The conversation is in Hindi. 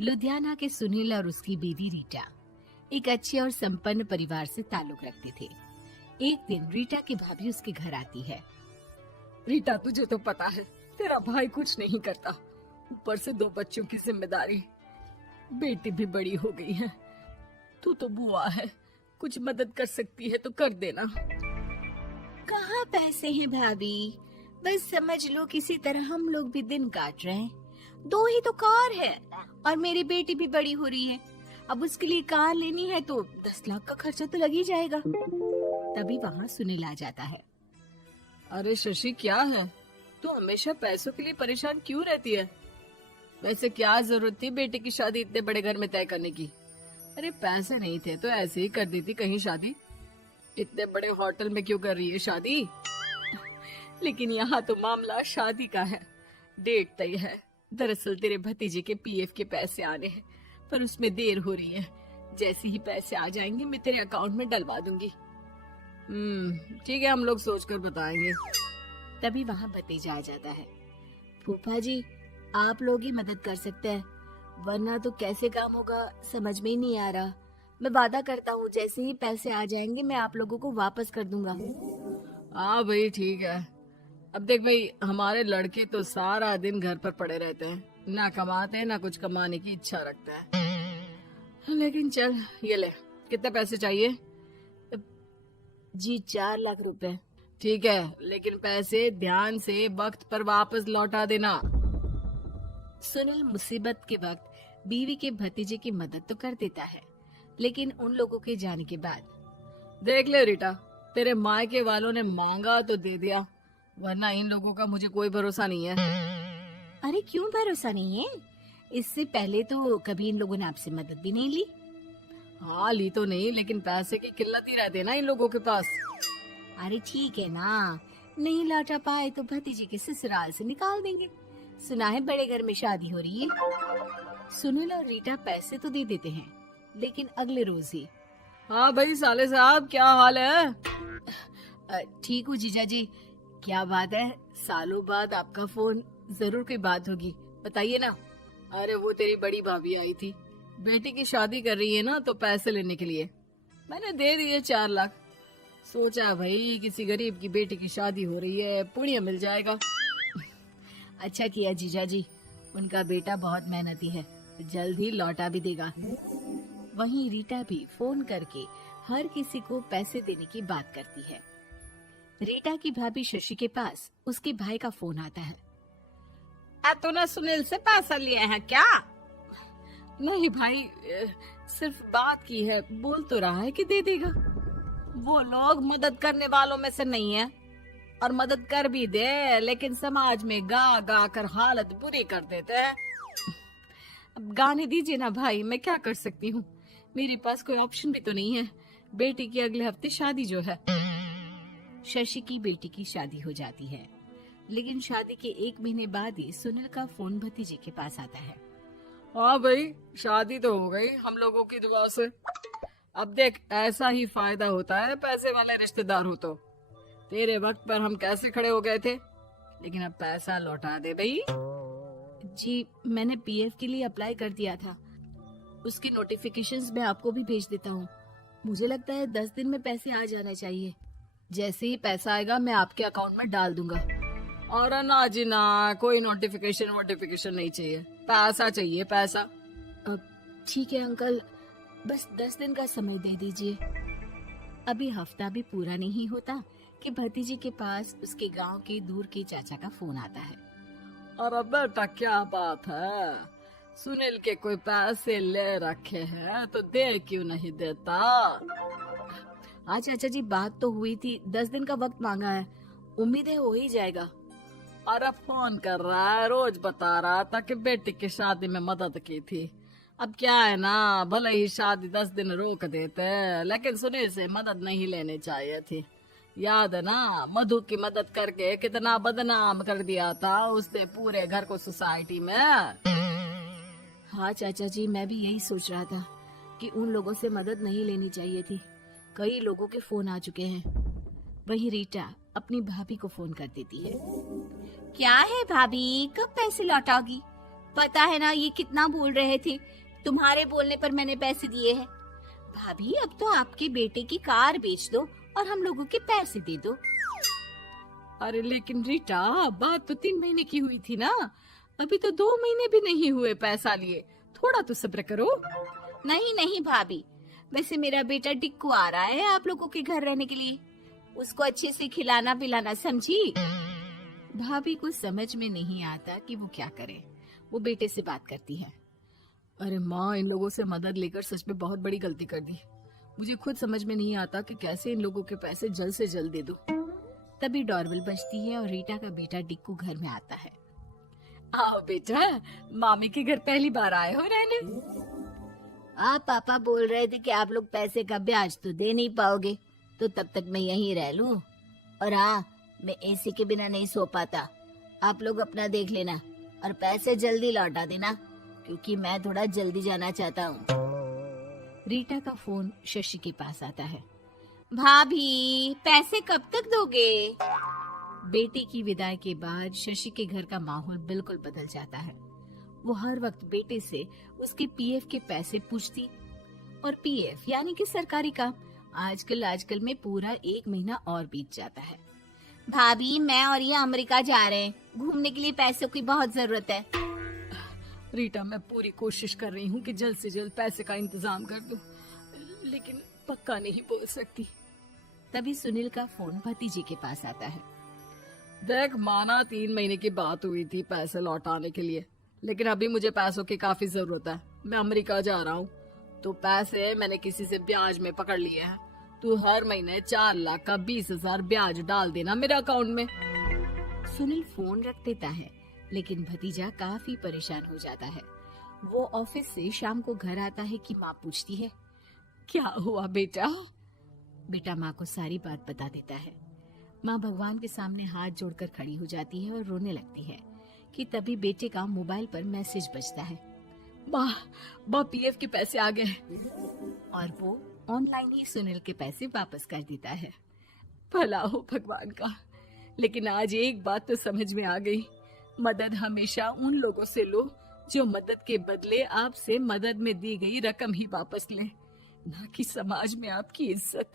लुधियाना के सुनील और उसकी बीवी रीटा एक अच्छे और संपन्न परिवार से ताल्लुक रखते थे। एक दिन रीटा की भाभी उसके घर आती है। रीटा, तुझे तो पता है तेरा भाई कुछ नहीं करता, ऊपर से 2 बच्चों की जिम्मेदारी, बेटी भी बड़ी हो गई है। तू तो बुआ है, कुछ मदद कर सकती है तो कर देना। कहाँ पैसे हैं भाभी, बस समझ लो किसी तरह हम लोग भी दिन काट रहे हैं। 2 ही तो कार है और मेरी बेटी भी बड़ी हो रही है। अब उसके लिए कार लेनी है तो 10 लाख का खर्चा तो लग ही जाएगा। तभी वहाँ सुनील आ जाता है। अरे शशि, क्या है, तू हमेशा पैसों के लिए परेशान क्यों रहती है? वैसे क्या जरूरत थी बेटी की शादी इतने बड़े घर में तय करने की? अरे पैसे नहीं थे तो ऐसे ही कर देती कहीं शादी। इतने बड़े होटल में क्यों कर रही है शादी? लेकिन यहाँ तो मामला शादी का है, डेट तय है। दरअसल तेरे भतीजे के पीएफ के पैसे आने हैं, पर उसमें देर हो रही है। जैसे ही पैसे आ जाएंगे मैं तेरे अकाउंट में डलवा दूंगी। ठीक है, हम लोग सोचकर बताएंगे। तभी वहाँ भतीजा आ जाता है। फूफा जी, आप लोग ही मदद कर सकते हैं, वरना तो कैसे काम होगा समझ में ही नहीं आ रहा। मैं वादा करता हूँ जैसे ही पैसे आ जाएंगे मैं आप लोगों को वापस कर दूंगा। हाँ भाई, ठीक है। अब देख भाई, हमारे लड़के तो सारा दिन घर पर पड़े रहते हैं, ना कमाते हैं ना कुछ कमाने की इच्छा रखते हैं। लेकिन चल, ये ले, कितने पैसे चाहिए? जी 4 लाख रुपए। ठीक है, लेकिन पैसे ध्यान से वक्त पर वापस लौटा देना। सुनील मुसीबत के वक्त बीवी के भतीजे की मदद तो कर देता है, लेकिन उन लोगों के जाने के बाद देख ले रीटा, तेरे मायके वालों ने मांगा तो दे दिया, वरना इन लोगों का मुझे कोई भरोसा नहीं है। अरे क्यों भरोसा नहीं है? इससे पहले तो कभी इन लोगों ने आपसे मदद भी नहीं ली। हाँ, ली तो नहीं, लेकिन पैसे की किल्लत ही रहती है ना इन लोगों के पास। अरे ठीक है ना, नहीं लौटा पाए तो भतीजे के ससुराल से निकाल देंगे। सुना है बड़े घर में शादी हो रही है। सुनील और रीटा पैसे तो दे देते हैं, लेकिन अगले रोज ही। हाँ भाई साले साहब, क्या हाल है? ठीक हूँ जीजा जी। क्या बात है, सालों बाद आपका फोन, जरूर कोई बात होगी, बताइए ना। अरे वो तेरी बड़ी भाभी आई थी, बेटी की शादी कर रही है ना, तो पैसे लेने के लिए मैंने दे दिए 4 लाख। सोचा भाई किसी गरीब की बेटी की शादी हो रही है, पुण्य मिल जाएगा। अच्छा किया जीजा जी, उनका बेटा बहुत मेहनती है, जल्द ही लौटा भी देगा। वहीं रीटा भी फोन करके हर किसी को पैसे देने की बात करती है। रीटा की भाभी शशि के पास उसके भाई का फोन आता है। तूने सुनील से पैसा लिया है क्या? नहीं भाई, सिर्फ बात की है, बोल तो रहा है कि दे देगा। वो लोग मदद करने वालों में से नहीं है, और मदद कर भी दे लेकिन समाज में गा गा कर हालत बुरी कर देते हैं। अब गाने दीजिए ना भाई, मैं क्या कर सकती हूँ, मेरे पास कोई ऑप्शन भी तो नहीं है। बेटी की अगले हफ्ते शादी जो है। शशि की बेटी की शादी हो जाती है, लेकिन शादी के 1 महीने बाद ही सुनील का फोन भतीजे के पास आता है। हाँ भाई, शादी तो हो गई हम लोगों की दुआ से। अब देख, ऐसा ही फायदा होता है पैसे वाले रिश्तेदार हो तो। तेरे वक्त पर हम कैसे खड़े हो गए थे, लेकिन अब पैसा लौटा दे भाई। जी, मैंने पीएफ के लिए अप्लाई कर दिया था, उसकी नोटिफिकेशंस मैं आपको भी भेज देता हूँ। मुझे लगता है 10 दिन में पैसे आ जाना चाहिए। जैसे ही पैसा आएगा मैं आपके अकाउंट में डाल दूंगा। और ना जी ना, कोई नोटिफिकेशन नहीं चाहिए, पैसा चाहिए, पैसा। ठीक है अंकल, बस 10 दिन का समय दे दीजिए। अभी हफ्ता भी पूरा नहीं होता कि भतीजे के पास उसके गांव के दूर के चाचा का फोन आता है। अरे बेटा, क्या बात है, सुनील के कोई पैसे ले रखे हैं तो दे क्यों नहीं देता? हाँ चाचा जी, बात तो हुई थी, 10 दिन का वक्त मांगा है, उम्मीद है हो ही जाएगा। अरे फोन कर रहा है, रोज बता रहा था कि बेटी की शादी में मदद की थी। अब क्या है ना, भले ही शादी 10 दिन रोक देते, लेकिन सुनील से मदद नहीं लेनी चाहिए थी। याद है ना, मधु की मदद करके कितना बदनाम कर दिया था उसने पूरे घर को सोसाइटी में। हाँ चाचा जी, मैं भी यही सोच रहा था कि उन लोगों से मदद नहीं लेनी चाहिए थी। कई लोगों के फोन आ चुके हैं। वहीं रीटा अपनी भाभी को फोन कर देती है। क्या है भाभी, कब पैसे लौटाओगी? पता है ना ये कितना बोल रहे थे, तुम्हारे बोलने पर मैंने पैसे दिए हैं। भाभी अब तो आपके बेटे की कार बेच दो और हम लोगों के पैसे दे दो। अरे लेकिन रीटा, बात तो 3 महीने की हुई थी ना, अभी तो 2 महीने भी नहीं हुए पैसा लिए, थोड़ा तो सब्र करो। नहीं नहीं भाभी, वैसे मेरा बेटा टिक्कू आ रहा है आप लोगों के घर रहने के लिए, उसको अच्छे से खिलाना पिलाना, समझी? भाभी को समझ में नहीं आता कि वो क्या करे। वो बेटे से बात करती है। अरे माँ, इन लोगों से मदद लेकर सच में बहुत बड़ी गलती कर दी। मुझे खुद समझ में नहीं आता कि कैसे इन लोगों के पैसे जल्द से जल्द दे दूं। तभी डोरबेल बजती है और रीटा का बेटा टिक्कू घर में आता है। आओ बेटा, मामी के घर पहली बार आए हो रहने? आप पापा बोल रहे थे कि आप लोग पैसे का ब्याज तो दे नहीं पाओगे, तो तब तक मैं यहीं रह लूं। और हाँ, मैं एसी के बिना नहीं सो पाता। आप लोग अपना देख लेना और पैसे जल्दी लौटा देना, क्योंकि मैं थोड़ा जल्दी जाना चाहता हूँ। रीटा का फोन शशि के पास आता है। भाभी, पैसे कब तक दोगे? बेटे की विदाई के बाद शशि के घर का माहौल बिल्कुल बदल जाता है। वो हर वक्त बेटे से उसके पीएफ के पैसे पूछती, और पीएफ यानी कि सरकारी काम। आजकल में पूरा 1 महीना और बीत जाता है। भाभी, मैं और ये अमेरिका जा रहे हैं, घूमने के लिए पैसों की बहुत जरूरत है। रीटा, मैं पूरी कोशिश कर रही हूँ कि जल्द से जल्द पैसे का इंतजाम कर दूं, लेकिन पक्का नहीं बोल सकती। तभी सुनील का फोन भतीजे के पास आता है। देख माना 3 महीने की बात हुई थी पैसे लौटाने के लिए, लेकिन अभी मुझे पैसों की काफी जरूरत है। मैं अमेरिका जा रहा हूँ, तो पैसे मैंने किसी से ब्याज में पकड़ लिए हैं। तू हर महीने 4 लाख का 20,000 ब्याज डाल देना मेरे अकाउंट में। सुनील फोन रख देता है, लेकिन भतीजा काफी परेशान हो जाता है। वो ऑफिस से शाम को घर आता है कि माँ पूछती है, क्या हुआ बेटा? बेटा माँ को सारी बात बता देता है। माँ भगवान के सामने हाथ जोड़कर खड़ी हो जाती है और रोने लगती है कि तभी बेटे का मोबाइल पर मैसेज बजता है। माँ, पीएफ के पैसे आ गए। और वो ऑनलाइन ही सुनील के पैसे वापस कर देता है। भला हो भगवान का। लेकिन आज एक बात तो समझ में आ गई, मदद हमेशा उन लोगों से लो जो मदद के बदले आपसे मदद में दी गई रकम ही वापस लें, ना कि समाज में आपकी इज्जत।